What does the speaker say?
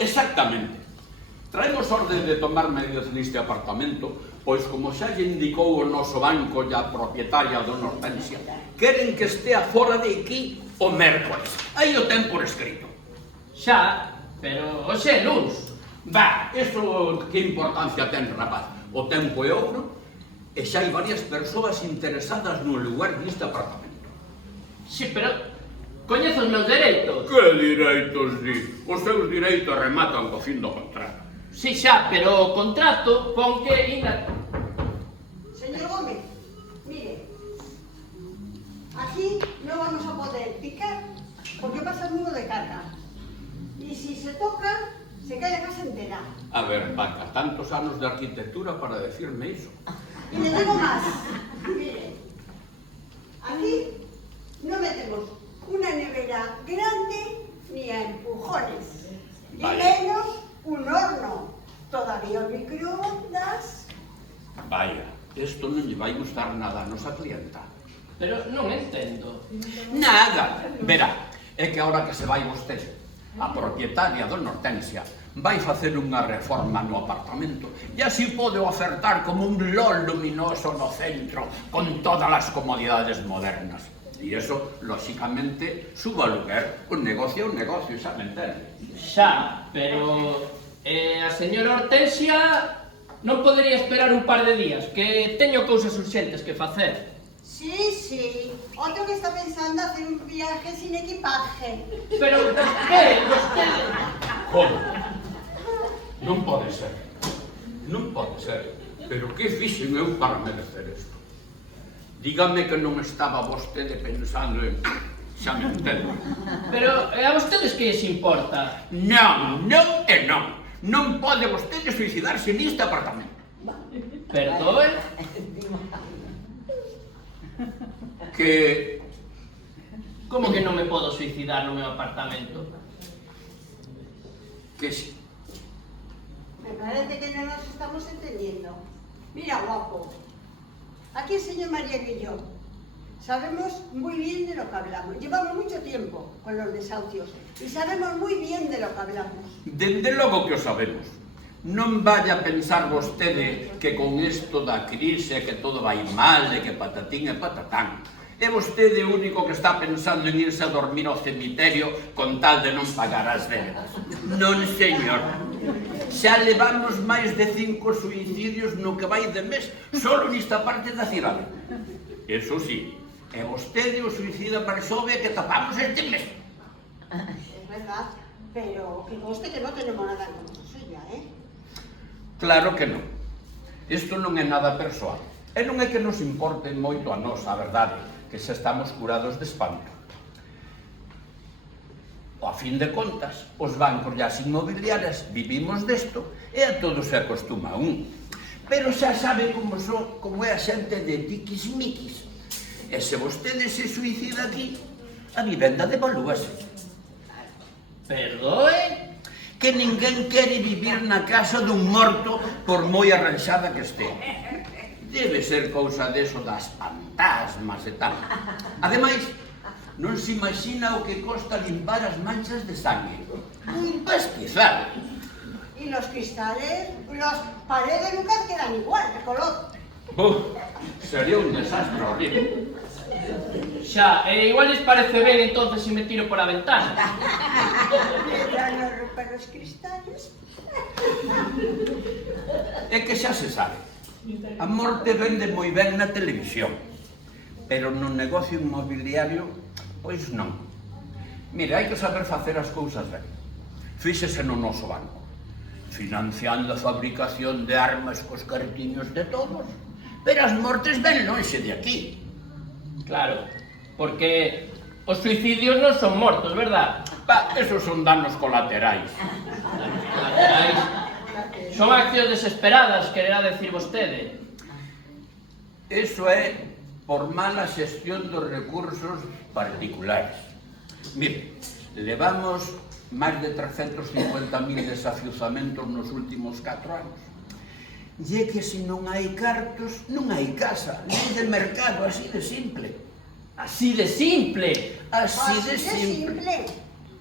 Exactamente. Traemos orde de tomar medidas neste apartamento, pois como xa lle indicou o noso banco e a propietaria dona Hortensia, queren que estea fora de aquí o mércoles. Aí o ten por escrito. Xa, pero hoxe é luns. Va, eso que importancia ten, rapaz? O tempo é ouro e xa hai varias persoas interesadas no lugar deste apartamento. Si, pero coñezo os meus dereitos. Que direitos di? Os seus direitos rematan co fin do contrato. Si, xa, pero o contrato pon que ainda... Señor Gómez, mire, aquí no vamos a poder picar porque pasa el muro de carga. Y si se toca, se cae la casa entera. A ver, vaca, tantos anos de arquitectura para decirme iso. Y le digo más, mire, aquí no metemos una nevera grande ni a empujones, y Vale. menos un horno, todavía un microondas. Vaya, isto non lle vai gustar nada a nosa clienta. Pero non entendo. Nada, verá, é que ahora que se vai vostede, a propietaria dona Hortensia vai facer unha reforma no apartamento e así pode ofertar como un lol luminoso no centro con todas as comodidades modernas. E iso, lóxicamente, suba o lugar. Un negocio, xa me entende. Xa, pero... a señora Hortensia non podería esperar un par de días, que teño cousas urxentes que facer. Sí, otro que está pensando hacer un viaje sin equipaje. Pero, vostede... Joder, non pode ser. Non pode ser. Pero que fixen eu para merecer isto? Dígame que non estaba vostede pensando en... Xa me entendo. Pero a vostedes que lles importa? Non, non e non. Non pode vostede suicidarse neste apartamento. Perdoe? Que... Como que non me podo suicidar no meu apartamento? Que si. Me parece que no nos estamos entendiendo. Mira, guapo, aquí el señor Mariano y yo sabemos muy bien de lo que hablamos. Llevamos mucho tiempo con los desahucios y sabemos muy bien de lo que hablamos. Dende logo que o sabemos. Non vaya a pensar vostede que con isto da crise, que todo vai mal, e que patatín e patatán. É vostede o único que está pensando en irse a dormir ao cemiterio con tal de non pagar as débedas. Non, señor. Xa levamos máis de 5 suicidios no que vai de mes solo nesta parte da cidade. Eso sí, é vostede o suicida máis xove que tapamos este mes. Es verdad, pero que conste que no tenemos nada en contra suya, ¿eh? Claro que non. Isto non é nada persoal. E non é que nos importe moito a nós, a verdade, que xa estamos curados de espanto. A fin de contas, os bancos e as inmobiliarias vivimos desto e a todos se acostuma un. Pero xa sabe como é a xente de tiquismiquis. E se vostede se suicida aquí, a vivenda devolúase. Perdoe? Que ninguén quere vivir na casa dun morto por moi arranxada que este. Debe ser cousa deso das fantasmas e tal. Ademais, non se imagina o que costa limpar as manchas de sangue. Un pastizal. Y los cristales, las paredes nunca quedan igual, de color. Sería un desastre horrible. Xa, igual les parece ben entonces se me tiro por a ventana. Ya no romper los cristales. É que xa se sabe. A morte vende moi ben na televisión, pero no negocio inmobiliario, pois non. Mire, hai que saber facer as cousas ben. Fíxese no noso banco, financiando a fabricación de armas cos cartiños de todos, pero as mortes ven lonxe de aquí. Claro, porque os suicidios non son mortos, verdad? Esos son danos colaterais. Colaterais. Son accións desesperadas, quererá decir vostede. Eso é por mala xestión dos recursos particulares. Mire, levamos máis de 350.000 desafiuzamentos nos últimos 4 anos. E é que se non hai cartos, non hai casa, lei de mercado, así de simple. Así de simple. Así de simple.